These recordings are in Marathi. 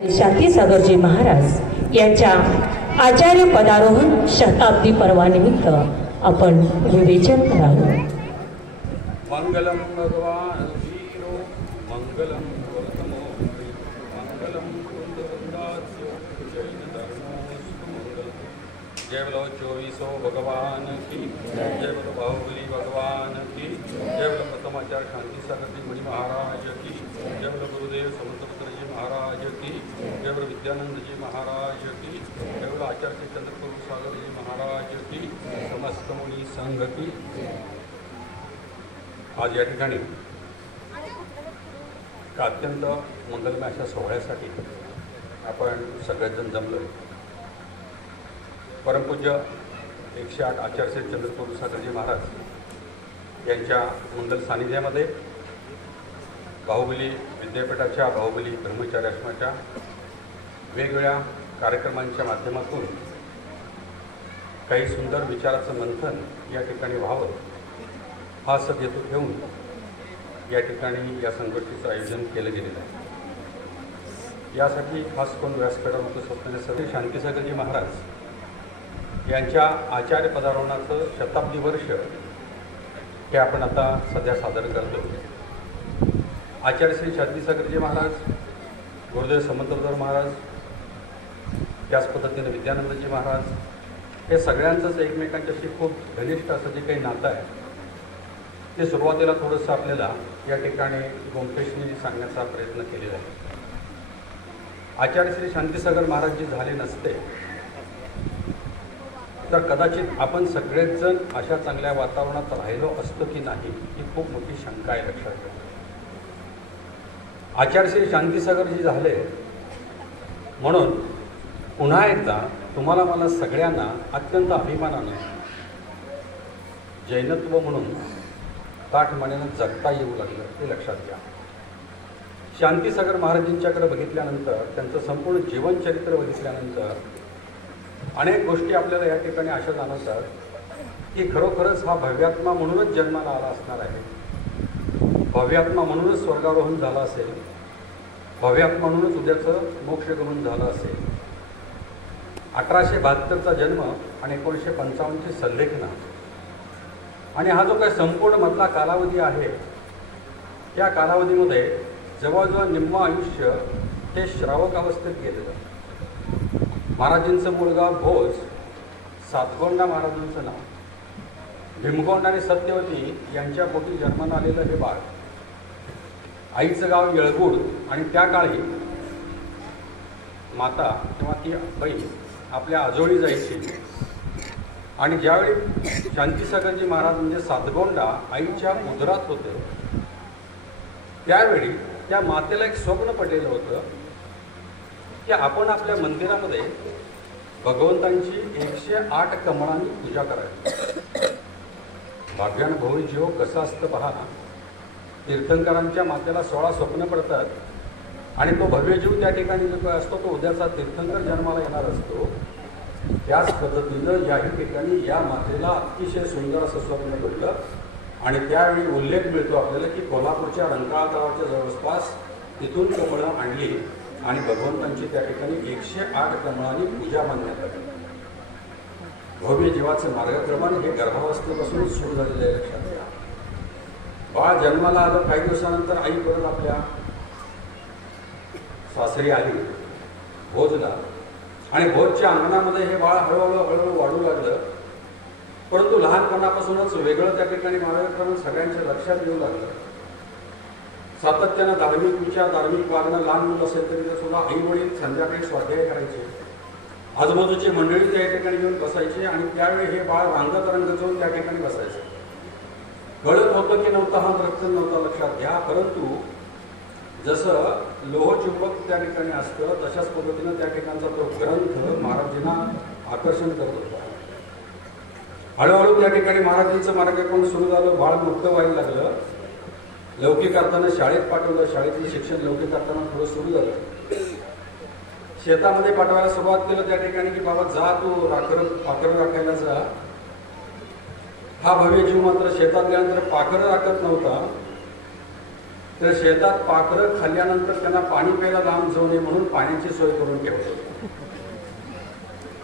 शांतीसागरजी महाराज यांच्या आचार्य पदारोहण शताब्दी पर्वानिमित्त आपण विवेचन करावं. मंगलम भगवान वीरो मंगलम वर्तमो मंगलम कुंदवंदास्य जैन धर्मोस्तु मंगल. जय बोलो 24 भगवान की जय बोलो बाहुबली भगवान की जय बोलो प्रथमाचार्य शांतीसागरजी मुनि महाराज की जय बोलो गुरुदेव समंतपत्रजी महाराज की जय बोलो विद्यानंदजी महाराज की जय बोलो आचार्य चंद्रपुर सागरजी महाराज की समस्त मुनि संघ की. आज या ठिकाणी का अत्यंत मंगलमय अशा सोहळ्यासाठी आपण सगळेजण जमलो आहे. परमपूज्य 108 आचार्य चंद्रपूर सागरजी महाराज यांच्या मंगल सानिध्यामध्ये बाहुबली विद्यापीठाच्या बाहुबली ब्रह्मचारी आश्रमाच्या वेगवेगळ्या कार्यक्रमांच्या माध्यमातून काही सुंदर विचाराचं मंथन या ठिकाणी व्हावं हा हेतू ठेवून या ठिकाणी या संगोष्ठीचं आयोजन केलं गेलेलं आहे. यासाठी खास कोण व्यासपीठावर उपस्थित असलेले सगळे शांतीसागरजी महाराज यांच्या आचार्य पदारोहणाचं शताब्दी वर्ष हे आपण आता सध्या सादर करतो. आचार्य श्री शांतीसागरजी महाराज, गुरुदेव समंतपत्र महाराज, त्याच पद्धतीने विद्यानंदजी महाराज, हे सगळ्यांचंच एकमेकांच्याशी खूप घनिष्ठ असं जे काही नातं आहे ते सुरुवातीला थोडंसं आपल्याला या ठिकाणी गोमटेशनी सांगण्याचा प्रयत्न केलेला आहे. आचार्य श्री शांतीसागर महाराज जी झाले नसते तर कदाचित आपण सगळेच जण अशा चांगल्या वातावरणात राहिलो असतो की नाही ही खूप मोठी शंका आहे लक्षात घ्या. आचार्य श्री शांतीसागर जी झाले म्हणून पुन्हा एकदा तुम्हाला मला सगळ्यांना अत्यंत अभिमानाने जैनत्व म्हणून ताठमानेनं जगता येऊ लागलं हे लक्षात घ्या. शांतीसागर महाराजांच्याकडे बघितल्यानंतर, त्यांचं संपूर्ण जीवनचरित्र बघितल्यानंतर अनेक गोष्टी आपल्याला या ठिकाणी अशा जाणवतात की खरोखरच हा भव्यात्मा म्हणूनच जन्माला आला असणार आहे. भव्यात्मा म्हणूनच स्वर्गारोहण झालं असेल, भव्यात्मा म्हणूनच उद्याचं मोक्षगमन झालं असेल. 1872चा जन्म आणि 1955ची संलेखना आणि हा जो काही संपूर्ण मधला कालावधी आहे त्या कालावधीमध्ये जवळजवळ निम्म आयुष्य हे श्रावक अवस्थेत गेलेलं. महाराजांचं मूळगाव भोज, सातगोंडा महाराजांचं नाव, भीमगोंड आणि सत्यवती यांच्या पोटी जन्माला आलेलं हे बाळ. आईचं गाव येळगुड आणि त्या काळी माता किंवा ती बाई आपल्या आजोळी जायची आणि ज्यावेळी शांतीसागरजी महाराज म्हणजे सातगोंडा आईच्या उदरात होते त्यावेळी त्या मातेला एक स्वप्न पडलेलं होतं की आपण आपल्या मंदिरामध्ये भगवंतांची 108 कमळांनी पूजा करावी. भाग्यानुभवी जीव कसं असतं पहा. तीर्थंकरांच्या मातेला 16 स्वप्न पडतात आणि तो भव्य जीव त्या ठिकाणी जो असतो तो उद्याचा तीर्थंकर जन्माला येणार असतो. त्याच पद्धतीनं याही ठिकाणी या मातेला अतिशय सुंदर असं स्वप्न पडलं आणि त्यावेळी उल्लेख मिळतो आपल्याला की कोल्हापूरच्या रंकाळा तलावाच्या जवळपास तिथून कमळं आणली आणि भगवंतांची त्या ठिकाणी 108 कमळांनी पूजा मानण्यात आली. भव्य जीवाचं मार्गक्रमण हे गर्भावस्थेपासून सुरू झालेलं आहे लक्षात घ्या. बाळ जन्माला आलं, काही दिवसानंतर आई परत आपल्या सासरी आली भोजला आणि भोजच्या अंगणामध्ये हे बाळ हळूहळू वाढू लागलं. परंतु लहानपणापासूनच वेगळं त्या ठिकाणी मार्गक्रमण सगळ्यांच्या लक्षात येऊ लागलं. सातत्यानं धार्मिक विचार, धार्मिक वागणं, लहान मुलं असेल तरी सुद्धा आई वडील संध्याकाळी स्वाध्याय करायचे, आजूबाजूची मंडळी त्या ठिकाणी येऊन बसायची आणि त्यावेळी हे बाळ रांगत जाऊन त्या ठिकाणी बसायचं. कळत होतं की नव्हतं हा नृत्य नव्हता लक्षात घ्या. परंतु जसं लोहचुंबक त्या ठिकाणी असतं तशाच पद्धतीनं त्या ठिकाणचा तो ग्रंथ महाराजांना आकर्षण करत होता. हळूहळू त्या ठिकाणी महाराजांचं मार्गक्रमण सुरू झालं. बाळ मोठं व्हायला लागलं. लौकिक अर्थानं शाळेत पाठवलं. शाळेतलं शिक्षण लौकिक अर्थानं थोडं सुरू झालं. शेतामध्ये पाठवायला सुरुवात केलं त्या ठिकाणी की बाबा जा तू पाखरं राखायला जा. हा भव्य जीव मात्र शेतात गेल्यानंतर पाखरं राखत नव्हता तर शेतात पाखरं खाल्ल्यानंतर त्यांना पाणी प्यायला लांब जाऊ नये म्हणून पाण्याची सोय करून ठेवतो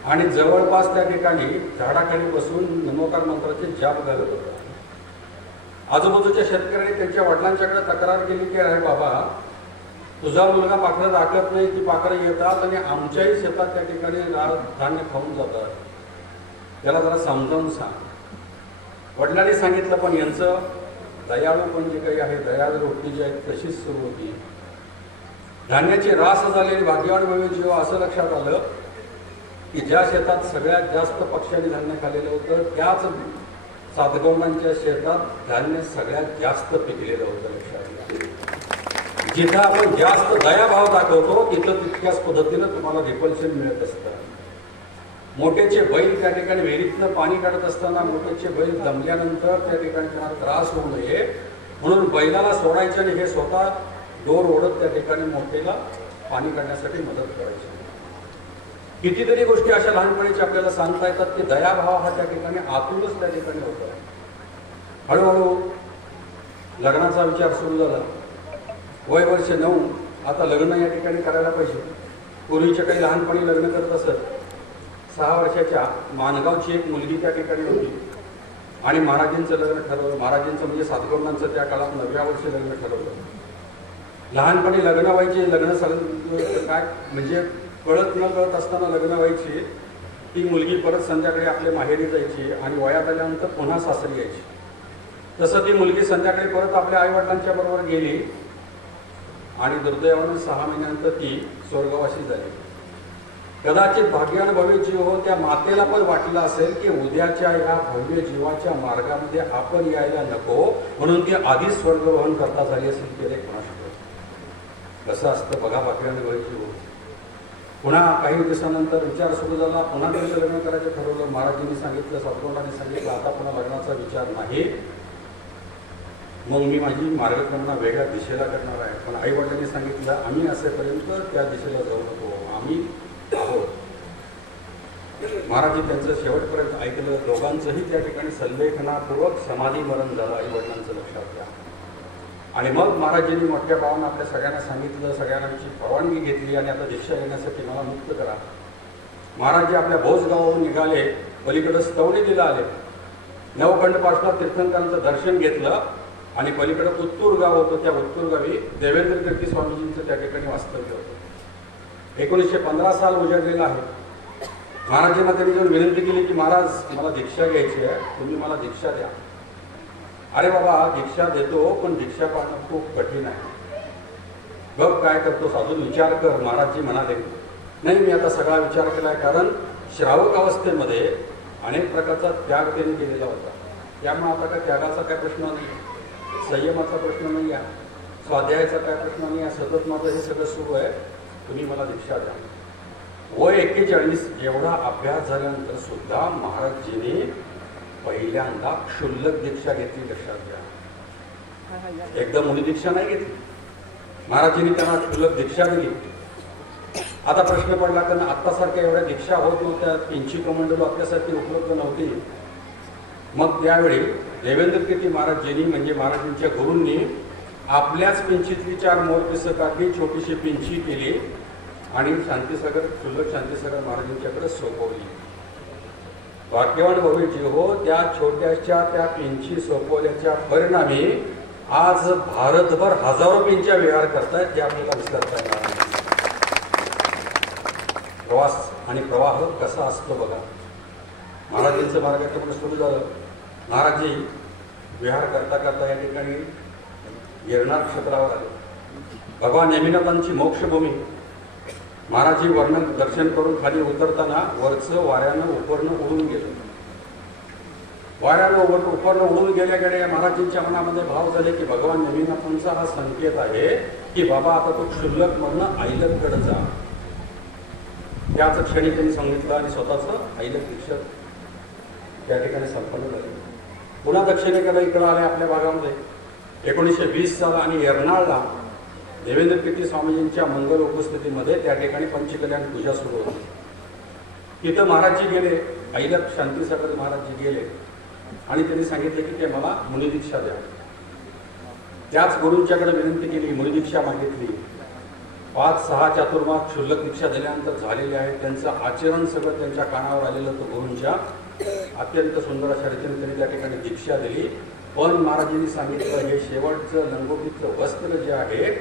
आणि जवळपास त्या ठिकाणी झाडाखाली बसून नमोकार मंत्राचे जाप घालत होता. आजूबाजूच्या शेतकऱ्यांनी त्यांच्या वडिलांच्याकडे तक्रार केली की अरे बाबा, तुझा मुलगा पाखरं राखत नाही, ती पाखरं येतात आणि आमच्याही शेतात त्या ठिकाणी धान्य खाऊन जातात, त्याला जरा समजावून सांग. वडिलांनी सांगितलं, पण यांचं दयाळू पण जे काही आहे, दयाळू वृत्ती जी आहे तशीच सुरू होती. धान्याची रास झालेली भाग्यवान भव्य जीव असं लक्षात आलं की ज्या शेतात सगळ्यात जास्त पक्ष्यांनी धान्य खाल्लेलं होतं त्याच सातगौंडांच्या शेतात धान्य सगळ्यात जास्त पिकलेलं होतं. लक्षात घ्या, जिथं आपण जास्त दयाभाव दाखवतो तिथं तितक्याच पद्धतीनं तुम्हाला रिपल्शन मिळत असतं. मोठ्याचे बैल त्या ठिकाणी विहिरीतनं पाणी काढत असताना मोठ्याचे बैल दमल्यानंतर त्या ठिकाणी त्यांना त्रास होऊ नये म्हणून बैलाला सोडायचे आणि हे स्वतः दोर ओढत त्या ठिकाणी मोठेला पाणी काढण्यासाठी मदत करायची. कितीतरी गोष्टी अशा लहानपणीच्या आपल्याला सांगता येतात की दयाभाव हा त्या ठिकाणी आतूनच त्या ठिकाणी होता. हळूहळू लग्नाचा विचार सुरू झाला. वय वर्ष 9, आता लग्न या ठिकाणी करायला पाहिजे. पूर्वीच्या काही लहानपणी लग्न करत असत. 6 वर्षाच्या माणगावची एक मुलगी त्या ठिकाणी होती आणि महाराजांचं लग्न ठरवलं. महाराजांचं म्हणजे सातगौंडांचं त्या काळात 9व्या वर्षी लग्न ठरवलं. लहानपणी लग्न व्हायचे, लग्न काय म्हणजे कळत न कळत असताना लग्न व्हायची. ती मुलगी परत संध्याकाळी आपल्या माहेरी जायची आणि वयात आल्यानंतर पुन्हा सासरी यायची. तसं ती मुलगी संध्याकाळी परत आपल्या आईवडिलांच्या बरोबर गेली आणि दुर्दैवानं 6 महिन्यानंतर ती स्वर्गवासी झाली. कदाचित भाग्यवान भव्य जीव हो त्या मातेला पण वाटलं असेल की उद्याच्या या भव्य जीवाच्या मार्गामध्ये आपण यायला नको म्हणून ती आधीच स्वर्गवहन करता झाली असेल ते कोणाशी. कसं असतं बघा भाग्यवान भव्य जीव. पुन्हा काही दिवसानंतर विचार सुरू झाला. पुन्हा त्यांचं लग्न करायचं ठरवलं. महाराजांनी सांगितलं, सातगौंडांनी सांगितलं, आता पुन्हा लग्नाचा विचार नाही, मग मी माझी मार्गक्रमणा वेगळ्या दिशेला करणार आहे. पण आई वडिलांनी सांगितलं, आम्ही असेपर्यंत त्या दिशेला जाऊ नको, आम्ही आहोत. महाराज त्यांचं शेवटपर्यंत ऐकलं. दोघांचंही त्या ठिकाणी संलेखनापूर्वक समाधी मरण झालं आई वडिलांचं, लक्षात घ्या. आणि मग महाराजांनी मोठ्या भावानं आपल्या सगळ्यांना सांगितलं, सगळ्यांची परवानगी घेतली आणि आता दीक्षा घेण्यासाठी मला मुक्त करा. महाराज आपल्या भोज गावावरून निघाले, पलीकडे स्तवणीला आले. नवखंडपासला तीर्थंकरांचं दर्शन घेतलं आणि पलीकडे उत्तूर गाव होतं. त्या उत्तूर गावी देवेंद्र कीर्ती स्वामीजींचं त्या ठिकाणी वास्तव्य होतं. 1915 साल उजाडलेलं आहे. महाराजांना त्यांनी जर विनंती केली की महाराज मला दीक्षा घ्यायची आहे, तुम्ही मला दीक्षा द्या. अरे बाबा दीक्षा देतो पण दीक्षा पाहणं खूप कठीण आहे. बघ काय करतो अजून विचार कर. महाराजजी म्हणाले नाही मी आता सगळा विचार केला आहे, कारण श्रावक अवस्थेमध्ये अनेक प्रकारचा त्याग त्यांनी केलेला होता. त्यामुळे आता काय त्यागाचा काय प्रश्न नाही, संयमाचा प्रश्न नाही आहे, स्वाध्यायाचा काय प्रश्न नाही आहे. सतत माझं हे सगळं सुरू आहे, तुम्ही मला दीक्षा द्या. वय 41 एवढा अभ्यास झाल्यानंतर सुद्धा महाराजजींनी पहिल्यांदा क्षुल्लक दीक्षा घेतली. लक्षात घ्या, एकदम मुनी दीक्षा नाही घेतली. महाराजांनी त्यांना क्षुल्लक दीक्षा दिली. आता प्रश्न पडला कारण आत्तासारख्या एवढ्या दीक्षा होत नव्हत्या, पिंची कमंडलू आपल्यासाठी उपलब्ध नव्हती. मग त्यावेळी देवेंद्र कीर्ती महाराजजींनी म्हणजे महाराजांच्या गुरूंनी आपल्याच पिंचीतली 4 मोरपिसं काढली, छोटीशी पिंची केली आणि शांतीसागर क्षुल्लक शांतीसागर महाराजांच्याकडे सोपवली. भाग्यवान भव्य जीव हो त्या छोट्याशा त्या पिंची सोपवल्याच्या परिणामी आज भारतभर हजारो पिंच्या विहार करतायत, ते आपल्याला विसरता येणार नाही. प्रवास आणि प्रवाह कसा असतो बघा. महाराजांचं मार्गाक्रमण सुरू झालं. महाराजजी विहार करता करता या ठिकाणी गिरनार क्षेत्रावर आले. भगवान नेमिनाथांची मोक्षभूमी. महाराजजी वर्णन दर्शन करून खाली उतरताना वरचं वाऱ्यानं उपरनं उडून गेलं. वाऱ्यानं उपरनं उडून गेल्या महाराजांच्या मनामध्ये भाव झाले की भगवान नेमिनाथांचा हा संकेत आहे की बाबा आता तो क्षुल्लक मधनं ऐलककडे जा. त्याच क्षणी त्यांनी सांगितलं आणि स्वतःचं ऐलक दीक्षा त्या ठिकाणी संपन्न झाली. पुन्हा दक्षिणेकडे इकडं आले आपल्या भागामध्ये. 1920 साल आणि एर्नाळला देवेंद्र कीर्ती स्वामीजींच्या मंगल उपस्थितीमध्ये त्या ठिकाणी पंचकल्याण पूजा सुरू होती. तिथं महाराजजी गेले, ऐलक शांतीसागर महाराजजी गेले आणि त्यांनी सांगितले की ते मला मुनिदीक्षा द्या. त्याच गुरूंच्याकडे विनंती केली, मुनिदीक्षा मागितली. 5-6 चातुर्मास क्षुल्लक दीक्षा दिल्यानंतर झालेले आहेत. त्यांचं आचरण सगळं त्यांच्या कानावर आलेलं होतं गुरूंच्या. अत्यंत सुंदर अशा रीतीने त्यांनी त्या ठिकाणी दीक्षा दिली. पण महाराजांनी सांगितलं, हे शेवटचं लंगोटीचं वस्त्र जे आहे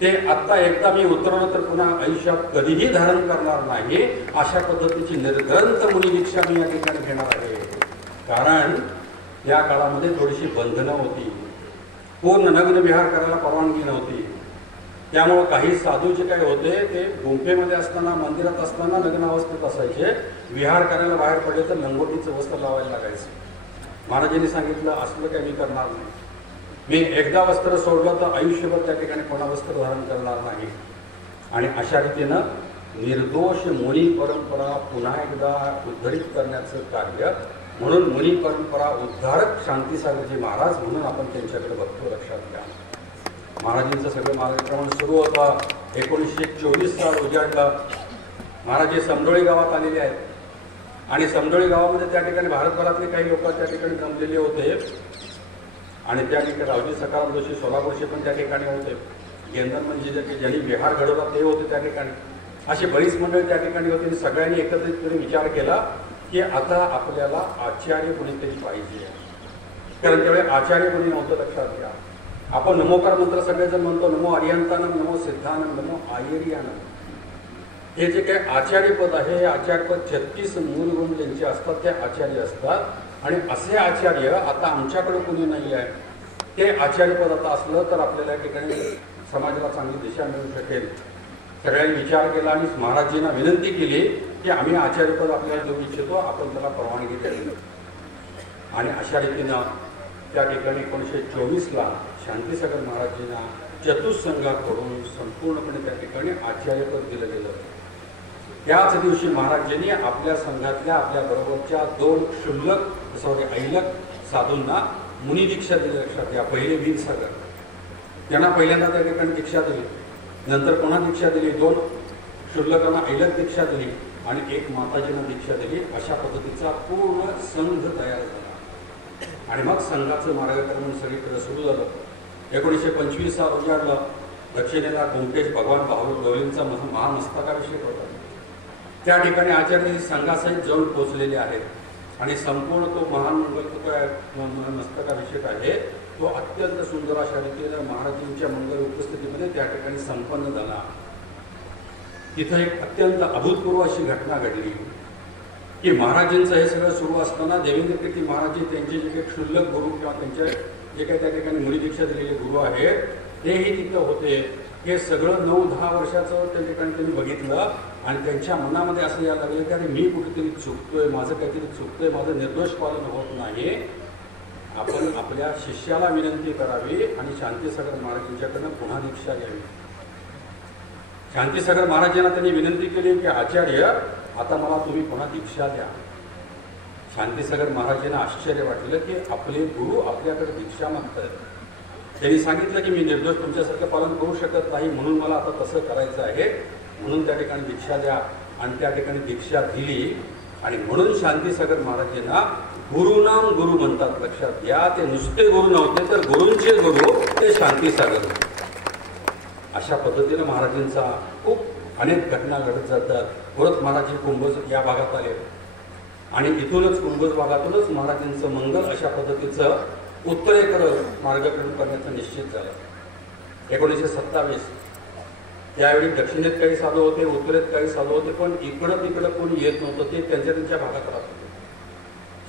ते आत्ता एकदा मी उतरवलं तर पुन्हा आयुष्यात कधीही धारण करणार नाही. अशा पद्धतीची निर्ग्रंथ मुनिदीक्षा मी या ठिकाणी घेणार आहे. कारण या काळामध्ये थोडीशी बंधनं होती, पूर्ण नग्न विहार करायला परवानगी नव्हती. त्यामुळं काही साधू जे काही होते ते गुंफेमध्ये असताना, मंदिरात असताना लग्न अवस्थेत असायचे. विहार करायला बाहेर पडले तर लंगोटीचं वस्त्र लावायला लागायचं. महाराजांनी सांगितलं, असलं काही मी करणार नाही. मी एकदा वस्त्र सोडलं तर आयुष्यभर त्या ठिकाणी पुन्हा वस्त्र धारण करणार नाही. आणि अशा रीतीनं निर्दोष मुनी परंपरा पुन्हा एकदा उद्धरित करण्याचं कार्य म्हणून मुनी परंपरा उद्धारक शांतीसागरजी महाराज म्हणून आपण त्यांच्याकडे बघतो. लक्षात घ्या, महाराजांचं सगळं मार्गक्रमण सुरू होतं. 1924 साल उजाडलं. महाराज हे समडोळी गावात आलेले आहेत आणि समडोळी गावामध्ये त्या ठिकाणी भारतभरातले काही लोक त्या ठिकाणी जमलेले होते. आणि त्या ठिकाणी रावजी सखाराम जोशी सोलापूरचे पण त्या ठिकाणी होते. गेंदर म्हणजे ज्यांनी विहार घडवला ते होते त्या ठिकाणी. अशी बरीच मंडळी त्या ठिकाणी होती. आणि सगळ्यांनी एकत्रितपणे विचार केला की आता आपल्याला आचार्य कोणीतरी पाहिजे. कारण त्यावेळी आचार्य कोणी नव्हतं. लक्षात घ्या, आपण नमोकार मंत्र सगळेजण म्हणतो, नमो अरिहंतानम, नमो सिद्धानम, नमो आयर्यानम. हे जे काही आचार्यपद आहे, हे आचार्यपद 36 मूल गुण ज्यांचे असतात ते आचार्य असतात. आणि असे आचार्य आता आमच्याकडे कोणी नाही आहे. ते आचार्यपद आता असलं तर आपल्याला या ठिकाणी समाजाला चांगली दिशा मिळू शकेल. सगळ्यांनी विचार केला आणि महाराजांना विनंती केली की आम्ही आचार्यपद आपल्याला देऊ इच्छितो, आपण त्याला परवानगी द्यावी. आणि अशा रीतीनं त्या ठिकाणी 1924ला शांतीसागर महाराजांना चतुसंघाकडून संपूर्णपणे त्या ठिकाणी आचार्यपद दिलं गेलं. त्याच दिवशी महाराजांनी आपल्या संघातल्या आपल्या बरोबरच्या 2 ऐलक साधूंना मुनिदीक्षा दिली. लक्षात घ्या, पहिले वीरसागर त्यांना पहिल्यांदा त्या ठिकाणी दीक्षा दिली, नंतर पुन्हा दीक्षा दिली, 2 क्षुल्लकांना ऐलक दीक्षा दिली आणि 1 माताजींना दीक्षा दिली. अशा पद्धतीचा पूर्ण संघ तयार झाला. आणि मग संघाचं मार्गक्रमण सगळीकडे सुरू झालं. 1925 साल उजाडलं. दक्षिणेला कुंटेश भगवान बाहुबलींचा महामस्तकाभिषेक होता. त्या ठिकाणी आचार्य संघासहित जाऊन पोचलेले आहेत आणि संपूर्ण तो महान मंगल मस्तकाभिषेक आहे तो अत्यंत सुंदर अशा रीतीने महाराजांच्या मंगल उपस्थितीमध्ये त्या ठिकाणी संपन्न झाला. तिथं एक अत्यंत अभूतपूर्व अशी घटना घडली की महाराजांचं हे सगळं सुरू असताना देवेंद्र कीर्ती महाराज त्यांचे जे काही क्षुल्लक गुरु किंवा त्यांचे जे काही त्या ठिकाणी मुनिदीक्षा दिलेले गुरु आहेत तेही तिथं होते. हे सगळं 9-10 वर्षाचं त्या ठिकाणी त्यांनी बघितलं आणि त्यांच्या मनामध्ये असं यायला लागलं की अरे मी कुठेतरी चुकतोय, माझं काहीतरी चुकतोय, माझं निर्दोष पालन होत नाही. आपण आपल्या शिष्याला विनंती करावी आणि शांतीसागर महाराजांच्याकडनं पुन्हा दीक्षा घ्यावी. शांतीसागर महाराजांना त्यांनी विनंती केली की आचार्य आता मला तुम्ही पुन्हा दीक्षा द्या. शांतीसागर महाराजांना आश्चर्य वाटलं की आपले गुरु आपल्याकडे दीक्षा मागतात. त्यांनी सांगितलं की मी निर्दोष तुमच्यासारखं पालन करू शकत नाही, म्हणून मला आता तसं करायचं आहे, म्हणून त्या ठिकाणी दीक्षा द्या. आणि त्या ठिकाणी दीक्षा दिली. आणि म्हणून शांतीसागर महाराजांना गुरुनाम गुरु म्हणतात. लक्षात घ्या, ते नुसते गुरु नव्हते तर गुरूंचे गुरु ते शांतीसागर. अशा पद्धतीनं महाराजांचा खूप अनेक घटना घडत जातात. परत महाराज कुंभज या भागात आले आणि इथूनच कुंभज भागातूनच महाराजांचं मंगल अशा पद्धतीचं उत्तरेकडे मार्गक्रमण करण्याचा निश्चित झाला. 1927 त्यावेळी दक्षिणेत काही साधू होते, उत्तरेत काही साधू होते, पण इकडं तिकडं कोणी येत नव्हतं. ते त्यांच्या भागात राहत होते.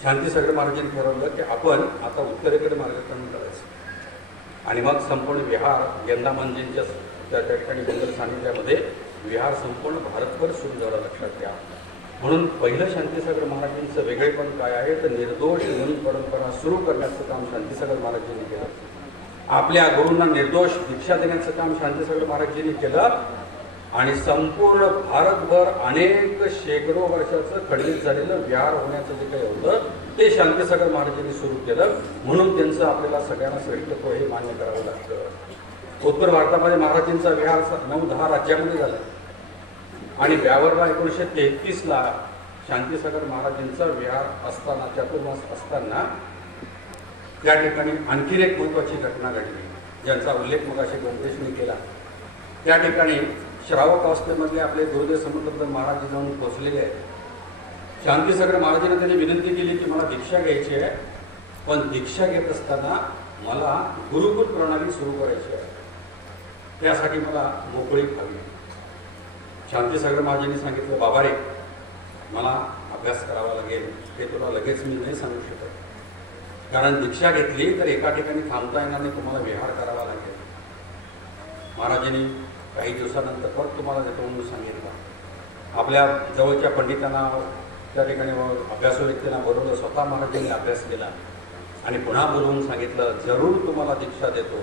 शांतीसागर महाराजांनी ठरवलं की आपण आता उत्तरेकडे मार्गक्रमण करायचं. आणि मग संपूर्ण विहार यंदामानजींच्या त्या ठिकाणी मंगल सानिध्यामध्ये विहार संपूर्ण भारतभर सुरू झाला. लक्षात घ्या. म्हणून पहिलं शांतीसागर महाराजांचं वेगळेपण काय आहे तर निर्दोष मुनी परंपरा सुरू करण्याचं काम शांतीसागर महाराजांनी केलं. आपल्या गुरूंना निर्दोष दीक्षा देण्याचं काम शांतीसागर महाराजांनी केलं. आणि संपूर्ण भारतभर अनेक शेकडो वर्षाचं खंडित झालेलं विहार होण्याचं जे काही होतं ते शांतीसागर महाराजांनी सुरू केलं. म्हणून त्यांचं आपल्याला सगळ्यांना श्रेष्ठत्व हे मान्य करावं लागतं. उत्तर भारतामध्ये महाराजांचा विहार 9-10 राज्यामध्ये झाला. आणि ब्यावरला 1933ला शांतीसागर महाराजांचा विहार असताना चातुर्मास असताना त्या ठिकाणी आणखीन एक महत्त्वाची घटना घडली. ज्यांचा उल्लेख मगाशी गणेशने केला, त्या ठिकाणी श्रावक अवस्थेमध्ये आपले गुरुदेव समर्थ महाराज जाऊन पोचलेले आहेत। शांतीसागर महाराजांना त्यांनी विनंती केली की मला दीक्षा घ्यायची आहे, पण दीक्षा घेत असताना मला गुरुकुल प्रणाली सुरू करायची आहे, त्यासाठी मला मोकळीक हवी। शांतीसागर महाराजांनी सांगितलं, बाबा रे, मला अभ्यास करावा लागेल, हे तुला लगेच मी नाही सांगू शकत, कारण दीक्षा घेतली तर एका ठिकाणी थांबता येणार नाही, तुम्हाला विहार करावा लागेल। महाराजांनी काही दिवसानंतर परत तुम्हाला देतो म्हणून सांगितलं। आपल्या जवळच्या पंडितांना त्या ठिकाणी अभ्यासू व्यक्तींना बोलवलं, स्वतः महाराजांनी अभ्यास केला आणि पुन्हा बोलवून सांगितलं, जरूर तुम्हाला दीक्षा देतो,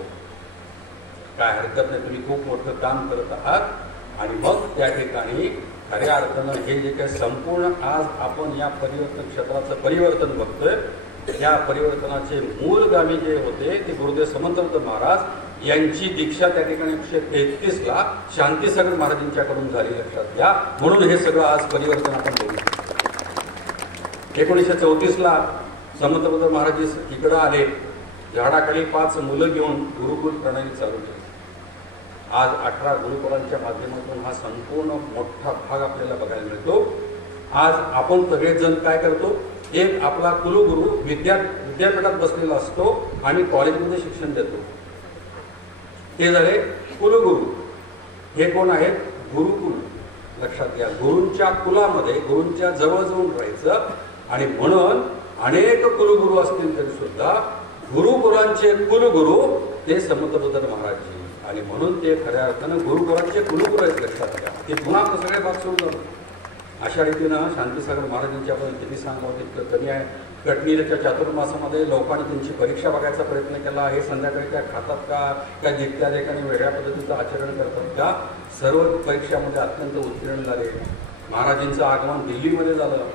काय हरकत नाही, तुम्ही खूप मोठं काम करत आहात। आणि मग त्या ठिकाणी खऱ्या अर्थानं हे जे काही संपूर्ण आज आपण या परिवर्तन क्षेत्राचं परिवर्तन बघतोय, या परिवर्तनाचे मूलगामी जे होते ते गुरुदेव समर्थ महाराज यांची दीक्षा त्या ठिकाणी 1933ला शांतीसागर महाराजांच्याकडून झाली, लक्षात घ्या। म्हणून हे सगळं आज परिवर्तन आपण बघू। 1934ला समर्थ महाराज इकडं आले, झाडाखाली 5 मुलं घेऊन गुरुकुल प्रणाली चालू केली। आज 18 गुरुकुलांच्या माध्यमातून हा संपूर्ण मोठा भाग आपल्याला बघायला मिळतो। आज आपण सगळेजण काय करतो, एक आपला कुलगुरू विद्यापीठात बसलेला असतो आणि कॉलेजमध्ये शिक्षण देतो, ते झाले कुलगुरू। हे कोण आहेत, गुरुकुल, लक्षात घ्या। गुरूंच्या कुलामध्ये गुरूंच्या जवळ जाऊन राहायचं, आणि म्हणून अनेक कुलगुरू असतील तरी सुद्धा गुरुकुलांचे कुलगुरू ते समर्थ महाराजजी, आणि म्हणून ते खऱ्या अर्थानं गुरुकुलांचे कुलगुरू आहेत, लक्षात घ्या। ते पुन्हा सगळे भाग सोडून जातो। अशा रीतीनं शांतीसागर महाराजांच्या आपण किती सांगावं तितकं कमी आहे। कटनीच्या चातुर्मासामध्ये लोकांनी त्यांची परीक्षा बघायचा प्रयत्न केला, हे संध्याकाळी काय खातात का, काय दिकत्या ठिकाणी वेगळ्या पद्धतीचं आचरण करतात का, सर्व परीक्षामध्ये अत्यंत उत्तीर्ण झाले। महाराजांचं आगमन दिल्लीमध्ये झालं।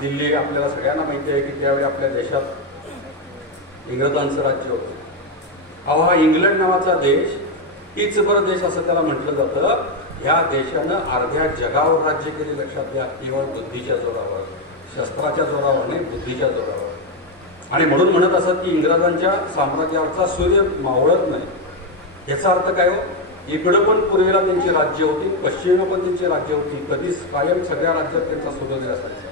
दिल्ली आपल्याला सगळ्यांना माहिती आहे की त्यावेळी आपल्या देशात इंग्रजांचं राज्य होतं। हा इंग्लंड नावाचा देश, हीचभर देश असं त्याला म्हटलं जातं, ह्या देशानं अर्ध्या जगावर राज्य केले, लक्षात घ्या। केवळ बुद्धीच्या जोरावर, शस्त्राच्या जोरावर नाही, बुद्धीच्या जोरावर। आणि म्हणून म्हणत असत की इंग्रजांच्या साम्राज्यावरचा सूर्य मावळत नाही। याचा अर्थ काय हो, इकडं पण पूर्वेला त्यांची राज्य होती, पश्चिमेला पण त्यांची राज्य होती, कधीच कायम सगळ्या राज्यात त्यांचा सूर्योदय असायचा।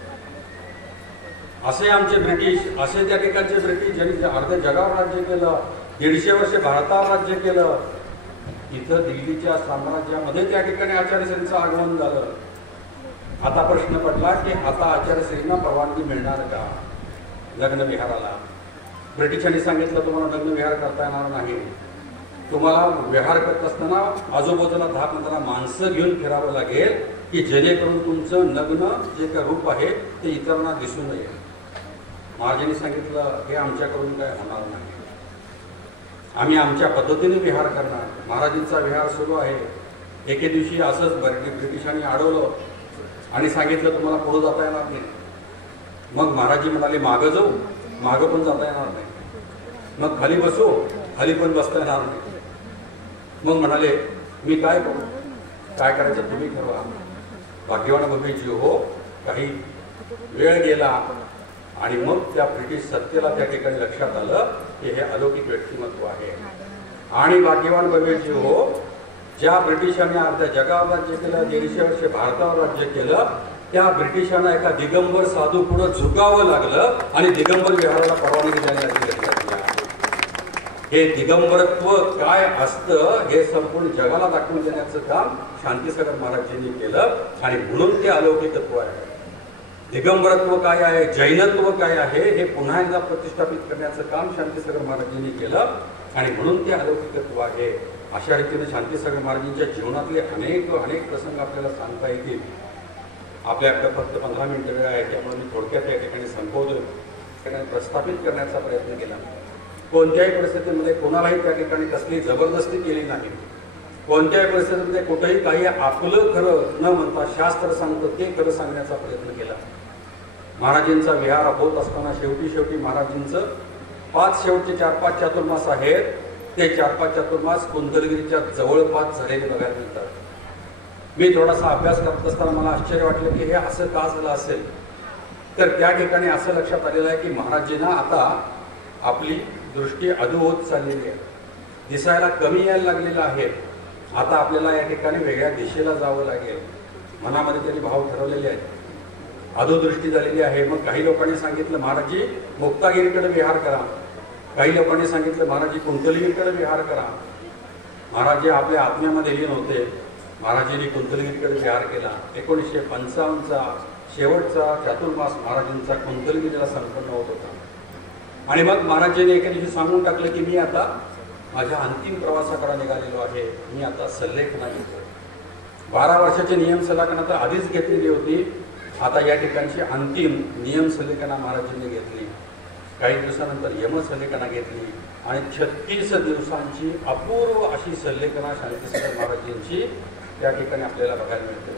असे आमचे ब्रिटिश, असे त्या ठिकाणचे ब्रिटिश ज्यांनी अर्ध्या जगावर राज्य केलं, 150 वर्षे भारतावर राज्य केलं, इथं दिल्लीच्या साम्राज्यामध्ये त्या ठिकाणी आचार्यश्रींचं आगमन झालं। आता प्रश्न पडला की आता आचार्यश्रींना परवानगी मिळणार का लग्न विहाराला? ब्रिटिशांनी सांगितलं, तुम्हाला लग्न विहार करता येणार नाही, तुम्हाला विहार करत असताना आजूबाजूला 10-15 माणसं घेऊन फिरावं लागेल की जेणेकरून तुमचं नग्न जे काही रूप आहे ते इतरांना दिसू नये। महाराजांनी सांगितलं, हे आमच्याकडून काय होणार नाही, आम्ही आमच्या पद्धतीने विहार करणार। महाराजांचा विहार सुरू आहे। एके दिवशी असंच ब्रिटिशांनी अडवलं आणि सांगितलं, तुम्हाला पुढे जाता येणार नाही। मग महाराजी म्हणाले, मागं जाऊ, मागं पण जाता येणार नाही। मग खाली बसू, खाली पण बसता येणार नाही। मग म्हणाले, मी काय करू, काय करायचं तुम्ही ठरवा। भाग्यवान बाबीजी हो, काही वेळ गेला आणि मग त्या ब्रिटिश सत्तेला त्या ठिकाणी लक्षात आलं की हे अलौकिक व्यक्तिमत्व आहे। आणि भाग्यवान बाबीजी हो, ज्या ब्रिटिशांनी अर्ध्या जगावर राज्य केलं, 150 वर्षे भारतावर राज्य केलं, त्या ब्रिटिशांना एका दिगंबर साधू पुढे झुकावं लागलं आणि दिगंबर विहाराला परवानगी द्यायला लागली। हे दिगंबरत्व काय असतं हे संपूर्ण जगाला दाखवून देण्याचं काम शांतीसागर महाराजांनी केलं, आणि म्हणून ते अलौकिकत्व आहे। दिगंबरत्व काय आहे, जैनत्व काय आहे, हे पुन्हा एकदा प्रतिष्ठापित करण्याचं काम शांतीसागर महाराजांनी केलं, आणि म्हणून ते अलौकिकत्व आहे। अशा रीतीने शांतीसागर महाराजांच्या जीवनातले अनेक प्रसंग आपल्याला सांगता येतील। आपल्याकडे फक्त 15 मिनिटं वेळ आहे, त्यामुळे मी थोडक्यात या ठिकाणी संबोधन प्रस्थापित करण्याचा प्रयत्न केला। कोणत्याही परिस्थितीमध्ये कोणालाही त्या ठिकाणी कसली जबरदस्ती केली नाही। कोणत्याही परिस्थितीमध्ये कुठेही काही आपलं खरं न म्हणता शास्त्र सांगतं ते खरं सांगण्याचा प्रयत्न केला। महाराजांचा विहार होत असताना शेवटी महाराजांचं 5 शेवटचे 4-5 चातुर्मास आहेत, ते 4-5 चातुर्मास कुंदलगिरीच्या जवळपास झालेले बघायला मिळतात। मी थोडासा अभ्यास करत असताना मला आश्चर्य वाटलं की हे असं का झालं असेल, तर त्या ठिकाणी असं लक्षात आलेलं आहे की महाराजांना आता आपली दृष्टी अधू होत चाललेली आहे, दिसायला कमी यायला लागलेलं आहे. आता आपल्याला या ठिकाणी वेगळ्या दिशेला जावं लागेल. मनामध्ये त्यांनी भाव ठरवलेले आहेत, अधोदृष्टी झालेली आहे. मग काही लोकांनी सांगितलं महाराजी मुक्तागिरीकडे विहार करा, काही लोकांनी सांगितलं महाराजी कुंतलगिरीकडे विहार करा. महाराज आपल्या आत्म्यामध्ये लीन होते. महाराजांनी कुंतलगिरीकडे विहार केला. 1955चा शेवटचा चातुर्मास महाराजांचा कुंतलगिरीला संपन्न होत होता. आणि मग महाराजांनी एका दिवशी सांगून टाकलं की मी आता माझ्या अंतिम प्रवासाकडे निघालेलो आहे, मी आता सल्लेखना घेतो. 12 वर्षाची नियम सल्लेखना तर आधीच घेतलेली होती, आता या ठिकाणची अंतिम नियम सल्लेखना महाराजांनी घेतली. काही दिवसानंतर यम सल्लेखना घेतली आणि 36 दिवसांची अपूर्व अशी सल्लेखना शांतीसागर महाराजांची त्या ठिकाणी आपल्याला बघायला मिळते.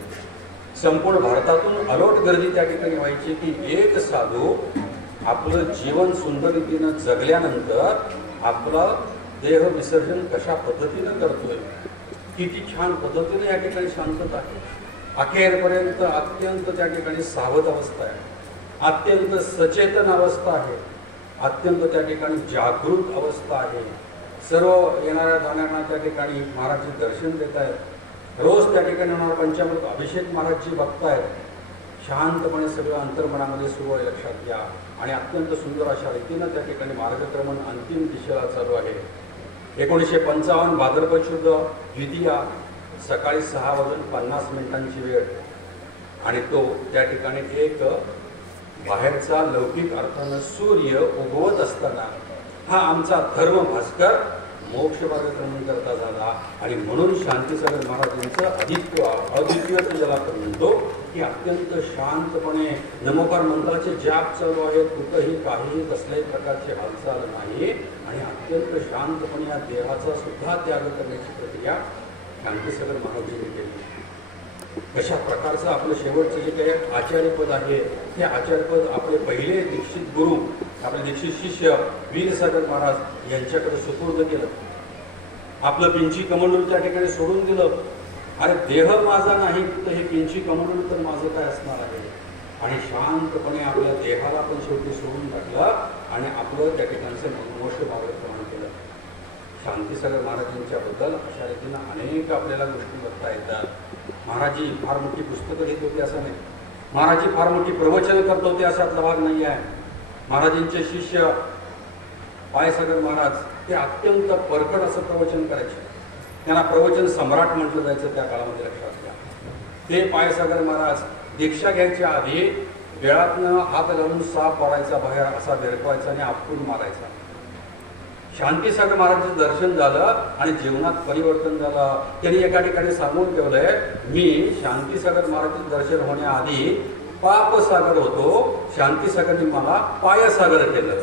संपूर्ण भारतातून अलोट गर्दी त्या ठिकाणी व्हायची की एक साधू आपलं जीवन सुंदर रीतीनं जगल्यानंतर आपलं देह विसर्जन कशा पद्धतीनं करतोय, किती छान पद्धतीने या ठिकाणी शांतता आहे. अखेरपर्यंत अत्यंत त्या ठिकाणी सावध अवस्था आहे, अत्यंत सचेतन अवस्था आहे, अत्यंत त्या ठिकाणी जागृत अवस्था आहे. सर्व येणाऱ्या जाणाऱ्यांना त्या ठिकाणी महाराजजी दर्शन देत आहेत. रोज त्या ठिकाणी होणारा पंचामृत अभिषेक महाराजजी बघतायत. शांतपणे सगळं अंतर्मनामध्ये सुरू आहे, लक्षात घ्या. आणि अत्यंत सुंदर अशा रीतीनं त्या ठिकाणी मार्गक्रमण अंतिम दिशेला चालू आहे. 1955 भाद्रपद शुद्ध द्वितीया सकाळी 6:50 वेळ आणि तो त्या ठिकाणी एक बाहेरचा लौकिक अर्थानं सूर्य उगवत असताना हा आमचा धर्म भास्कर मोक्ष मार्गक्रमण करता झाला. आणि म्हणून शांतीसागर महाराजांचं अद्वितीयत्व ज्याला आपण म्हणतो की अत्यंत शांतपणे नमोकार मंत्राचे जाप चालू आहेत, कुठंही काहीही कसल्याही प्रकारची हालचाल नाही आणि अत्यंत शांतपणे या देहाचा सुद्धा त्याग करण्याची प्रक्रिया शांतीसागर महाराजांनी केली. कशा प्रकारचं आपलं शेवटचं जे काही आचार्यपद आहे ते आचार्यपद आपले पहिले दीक्षित गुरु, आपले दीक्षित शिष्य वीरसागर महाराज यांच्याकडे सुपूर्द केलं. आपलं पिंची कमंडलू त्या ठिकाणी सोडून दिलं. अरे देह माझा नाही तर हे पिंची कमंडलू तर माझं काय असणार आहे. आणि शांतपणे आपल्या देहाला पण शेवटी सोडून टाकलं आणि आपलं त्या ठिकाणचं मोक्ष मार्गक्रमण केलं. शांतीसागर महाराजांच्याबद्दल अशा रीतीनं अनेक आपल्याला गोष्टी बघता येतात. महाराजी फार मोठी पुस्तकं लिहित होते असं नाही, महाराजी फार मोठी प्रवचन करत होते अशातला भाग नाही आहे. महाराजांचे शिष्य पायसागर महाराज ते अत्यंत परखड असं प्रवचन करायचे. त्यांना प्रवचन सम्राट म्हटलं जायचं त्या काळामध्ये, लक्षात घ्या. ते पायसागर महाराज दीक्षा घ्यायच्या आधी वेळातनं हात घालून साप मारायचा, बाहेर असा भिरकवायचा आणि आपटून मारायचा. शांतीसागर महाराजांचं दर्शन झालं आणि जीवनात परिवर्तन झालं. त्यांनी एका ठिकाणी सांगून ठेवलंय, मी शांतीसागर महाराजांचं दर्शन होण्याआधी पापसागर होतो, शांतीसागरने मला पायसागर केलं.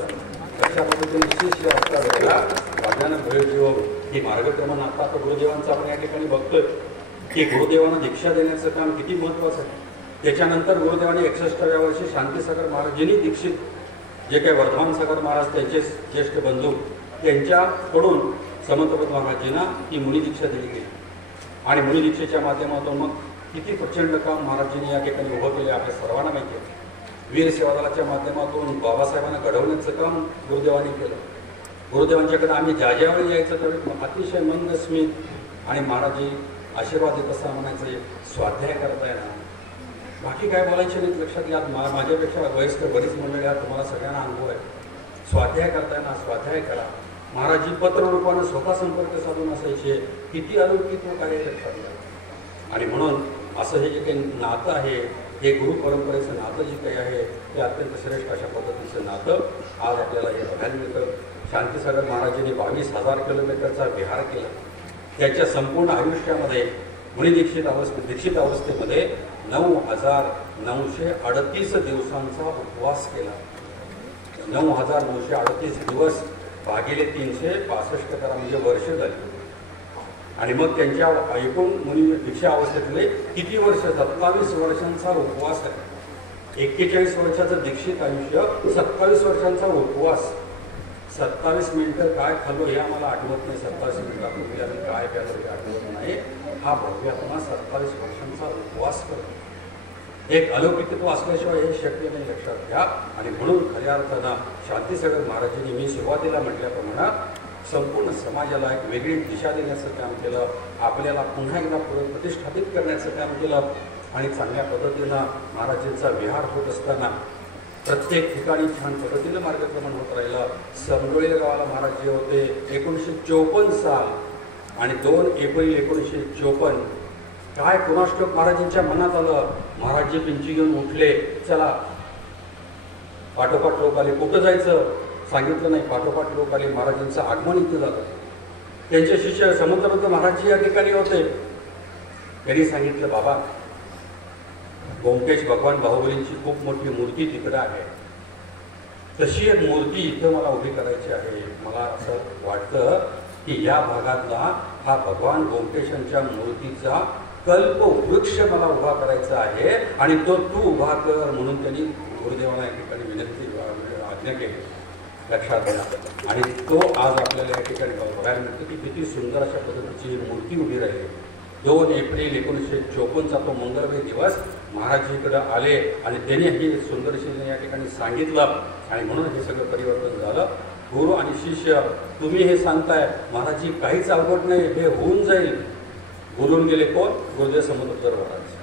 अशा पद्धतीने शिष्य असतात भाग्यानं भयजीव ही मार्गक्रमण आता गुरुदेवांचं आपण या ठिकाणी बघतोय की गुरुदेवांना दीक्षा देण्याचं काम किती महत्त्वाचं आहे. त्याच्यानंतर गुरुदेवांनी 61व्या वर्षी शांतीसागर महाराजांनी दीक्षित जे काही वर्धमान सागर महाराज त्यांचे ज्येष्ठ बंधू त्यांच्याकडून समंतपद महाराजांना ही मुनिदीक्षा दिली गेली. आणि मुनिदीक्षेच्या माध्यमातून मग किती प्रचंड काम महाराजांनी या ठिकाणी उभं केले आपल्या सर्वांना माहिती आहे. वीर सेवा दलाच्या माध्यमातून बाबासाहेबांना घडवण्याचं काम गुरुदेवांनी केलं. गुरुदेवांच्याकडे आम्ही ज्यावेळी यायचं त्यावेळी अतिशय मंद स्मित आणि महाराजी आशीर्वाद देत असं म्हणायचं, स्वाध्याय करताय ना, बाकी काय बोलायचे नाहीत. लक्षात घ्या, माझ्यापेक्षा वयस्कर बरीच मंडळी आहेत, तुम्हाला सगळ्यांना अनुभव आहे. स्वाध्याय करताय ना, स्वाध्याय करा. महाराजी पत्ररूपानं स्वतः संपर्क साधून असायचे, किती अलौकिक कार्य लक्षात घ्या. आणि म्हणून असं हे जे काही नातं आहे, हे गुरु परंपरेचं नातं जे काही आहे ते अत्यंत श्रेष्ठ अशा पद्धतीचं नातं आज आपल्याला हे बघायला मिळतं. शांतीसागर महाराजांनी 22,000 किलोमीटरचा विहार केला. त्याच्या संपूर्ण आयुष्यामध्ये मुनिदीक्षित दीक्षित अवस्थेमध्ये 9,938 दिवसांचा उपवास केला. 9,938 दिवस भागिले 365 करा म्हणजे वर्ष झाली. आणि मग त्यांच्या एकूण मुनी दीक्षा अवस्थेतले किती वर्ष, 27 वर्षांचा उपवास आहे. 41 वर्षाचं दीक्षित आयुष्य, 27 वर्षांचा उपवास. 27 मिनिटं काय खाल्लो हे आम्हाला आठवत नाही, 27 मिनिटापूर्वी आम्ही काय प्यालो हे आठवत नाही. हा भव्यात्मा 27 वर्षांचा उपवास करतो. एक अलौकिकत्व असल्याशिवाय हे शक्य नाही, लक्षात घ्या. आणि म्हणून खऱ्या अर्थानं शांतीसागर महाराजांनी मी सुरुवातीला म्हटल्याप्रमाणे संपूर्ण समाजाला एक वेगळी दिशा देण्याचं काम केलं, आपल्याला पुन्हा एकदा प्रतिष्ठापित करण्याचं काम केलं. आणि चांगल्या पद्धतीनं महाराजांचा विहार होत असताना प्रत्येक ठिकाणी छान पद्धतीनं मार्गक्रमण होत राहिलं. समडोळे गावाला महाराज जे होते 1954 साल आणि 2 एप्रिल 1954 काय कुणाष्टक महाराजांच्या मनात आलं. महाराज जे पिंची घेऊन उठले, चला पाठोपाठ लोक आले. कुठं जायचं सांगितलं नाही, पाठोपाठ लोक आले. महाराजांचं आगमन इथं झालं. त्यांचे शिष्य समंतबद्ध महाराज या ठिकाणी होते. त्यांनी सांगितलं, बाबा गोमटेश भगवान बाहुबलींची खूप मोठी मूर्ती तिकडं आहे, तशी एक मूर्ती इथं मला उभी करायची आहे. मला असं वाटतं की या भागातला हा भगवान गोमटेशांच्या मूर्तीचा कल्पवृक्ष मला उभा करायचा आहे आणि तो तू उभा कर म्हणून त्यांनी गुरुदेवाला या ठिकाणी विनंती आज्ञा केली, लक्षात घ्या. आणि तो आज आपल्याला या ठिकाणी बघायला मिळतं की किती सुंदर अशा पद्धतीची मूर्ती उभी राहिली. 2 एप्रिल 1954चा तो मंगळवार दिवस महाराज इकडं आले आणि त्यांनी ही सुंदरशी या ठिकाणी सांगितलं आणि म्हणून हे सगळं परिवर्तन झालं. गुरु आणि शिष्य तुम्ही हे सांगताय महाराजजी काहीच अवघड नाही, हे होऊन जाईल. बोलून गेले कोण? गुरुदेव समंत महाराज.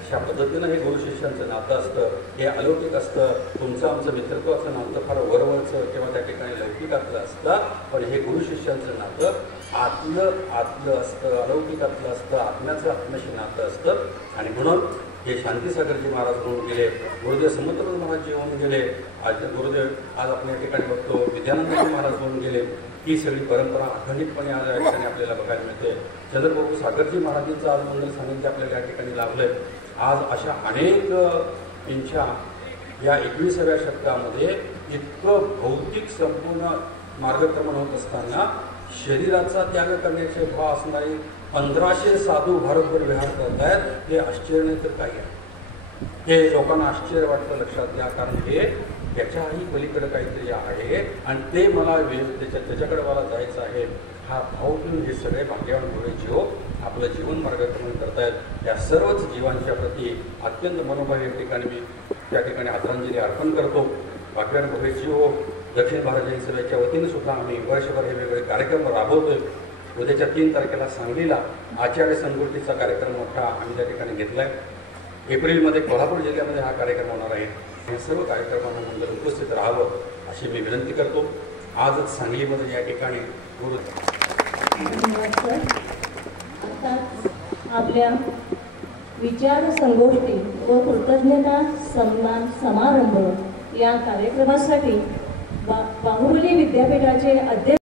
अशा पद्धतीनं हे गुरु शिष्यांचं नातं असतं, हे अलौकिक असतं. तुमचं आमचं मित्रत्वाचं नातं फार वरवरचं किंवा त्या ठिकाणी लौकिकातलं असतं, पण हे गुरु शिष्यांचं नातं आतलं असतं, अलौकिकातलं असतं, आत्म्याचं आत्म्याशी नातं असतं. आणि म्हणून हे शांतीसागरजी महाराज होऊन गेले, गुरुदेव समंत महाराज जे होऊन गेले, आज गुरुदेव आज आपण या ठिकाणी बघतो विद्यानंदजी महाराज होऊन गेले. ही सगळी परंपरा अखंडितपणे आज या ठिकाणी आपल्याला बघायला मिळते. चंद्रप्रभू सागरजी महाराजांचं आज मंगल सानिध्य आपल्याला या ठिकाणी लाभलंय. आज अशा अनेक पिंच्या या 21व्या शतकामध्ये इतकं भौतिक संपूर्ण मार्गक्रमण होत असताना शरीराचा त्याग करण्याचे भाव असणारे 1500 साधू भारतभर विहार करत आहेत. हे आश्चर्य नाही तर काय आहे, हे लोकांना आश्चर्य वाटतं, लक्षात घ्या. कारण हे त्याच्याही पलीकडे काहीतरी आहे आणि ते मला त्याच्याकडे मला जायचं आहे हा भाव घेऊन हे सगळे भाग्यवान भोळे जीव आपलं जीवन मार्गक्रमण करतायत. या सर्वच जीवांच्या प्रती अत्यंत मनोभावी या ठिकाणी मी त्या ठिकाणी आदरांजली अर्पण करतो. भाग्यवान भोळे जीव दक्षिण भारत जैन सभेच्या वतीने सुद्धा आम्ही वर्षभर हे वेगवेगळे कार्यक्रम राबवतोय. उद्याच्या 3 तारखेला सांगलीला आचार्य संगोष्ठीचा कार्यक्रम मोठा आम्ही त्या ठिकाणी घेतला आहे. एप्रिलमध्ये कोल्हापूर जिल्ह्यामध्ये हा कार्यक्रम होणार आहे. या सर्व कार्यक्रमांमध्ये उपस्थित राहावं अशी मी विनंती करतो. आजच सांगलीमध्ये या ठिकाणी गुरु आपल्या विचार संगोष्ठी व कृतज्ञता सन्मान समारंभ या कार्यक्रमासाठी बाहुबली विद्यापीठाचे अध्यक्ष